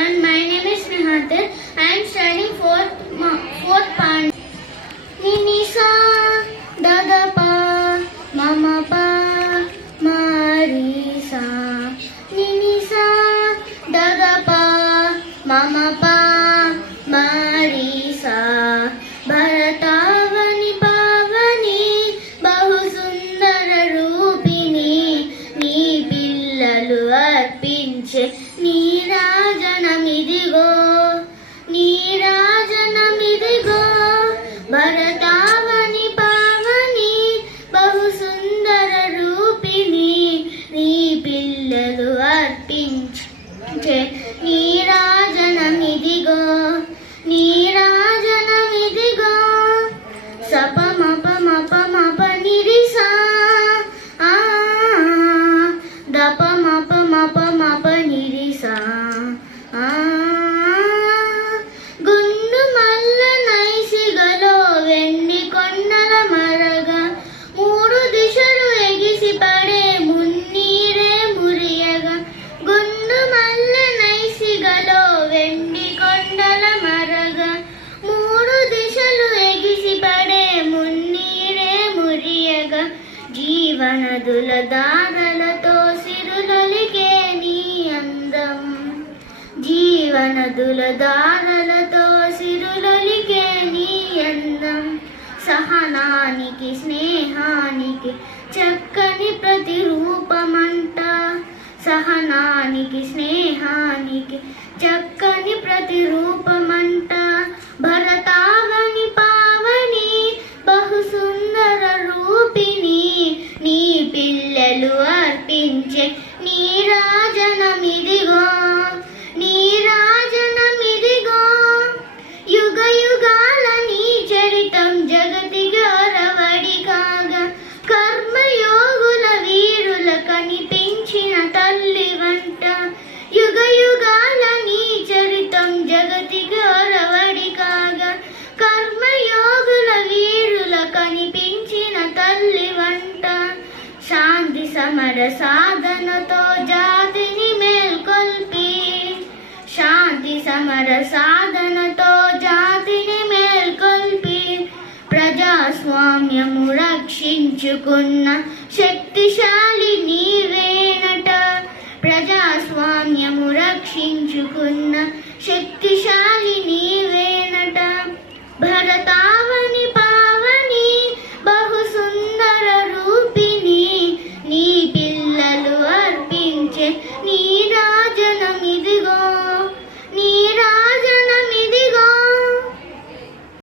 everyone. My name is Nihatir. I am studying fourth part. Nini sa dada pa mama pa mari sa. Nini sa dada pa mama pa mari sa. భరతావని Pavani బహు సుందర రూపిణి నీ పిల్లలు అర్పించే నీరాజనమిదిగో నీరాజనమిదిగో భరతావని పావని బహు సుందర రూపిణి నీ పిల్లలు అర్పించే నీరాజనమిదిగో నీరాజనమిదిగో సప మప మప మప నిరిసా దప మప మప మప నిరిసా గుండు మల్ల నైసిగలో వెండి కొండల మరగా మూడు దిశలు ఎగిసి పడే మున్నీరే మురియగా గుండు మల్ల నైసిగలో వెండి కొండల మరగా మూడు దిశలు ఎగిసి పడే మున్నీరే మురియగా జీవనదుల దారలతో సిరులొలికే నీ అందం జీవనదుల దారలతో సిరులొలికే నీ అందం సహనానికి స్నేహానికి చక్కని ప్రతిరూపమంట సహనానికి స్నేహానికి చక్కని ప్రతిరూపమంట భరతావని పావని బహు సుందర రూపిణి నీ పిల్లలు అర్పించే నీరాజనమిదిగో నీరాజనమిదిగో యుగ యుగాల నీ చరితం జగతికి అరవడి కాగా కర్మయోగుల వీరుల కనిపించిన తల్లి వంట యుగ యుగాల నీ చరితం జగతికి అరవడి కాగా కర్మయోగుల వీరుల కనిపించిన తల్లి వంట శాంతి సమర సాధనతో జాతిని మేల్కొల్పి శాంతి సమర సాధనతో జాతిని మేల్కొల్పి ప్రజాస్వామ్యము రక్షించుకున్న శక్తిశాలి నీవేనట ప్రజాస్వామ్యము రక్షించుకున్న శక్తిశాలి నీవేనట భరతా